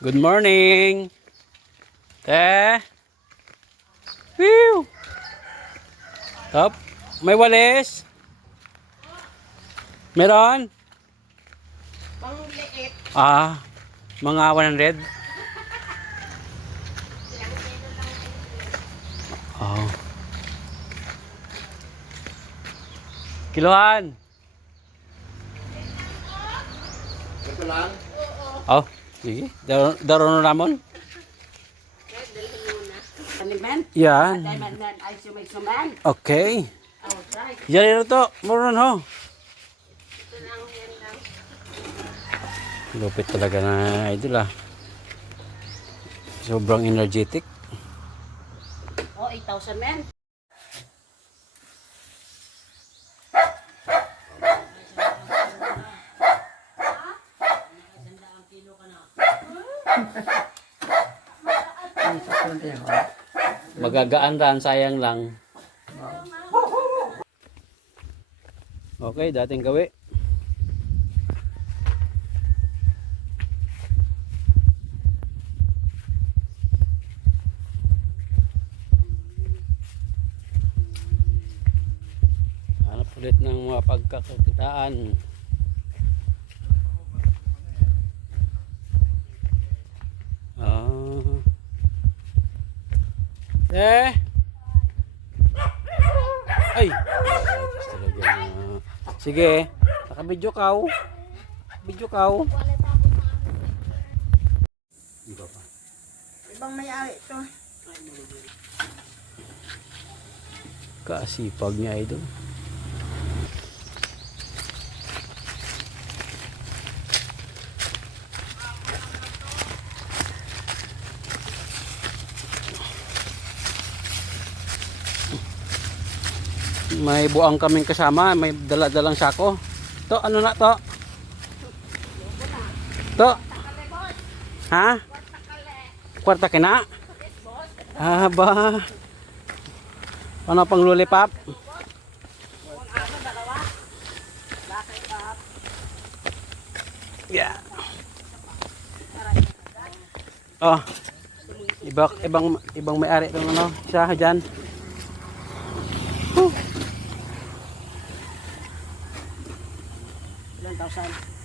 Good morning. Te. Whew. Top. May walis? Meron? Pangliit. Mga 100. Oh. Kilohan. Ito lang. Oh, sige. Daron ramon. Dalhin muna. Paniman? Yan. Paniman ay sumay-suman. Okay. Alright. Yan to. Meron ho. Ito lang, yan lang. Lupit talaga na idol Sobrang energetic. Oh, 8,000 men. Magagaan ran, sayang lang. Okay, dating gawi. Hanap ulit ng mga pagkakakitaan. Ay! Talaga na. Sige, naka-video ka. Video ka. Iba pa. Ibang may-ari ito. Kasipag niya idol. May buang kaming kasama, may dala-dalang sako. To, ano na to? To. Ha? Kwarta kina? Ba. Ano pang lollipop? Yeah. Oh. Ibang may-ari ng ano, siya diyan. Ilang 1,000?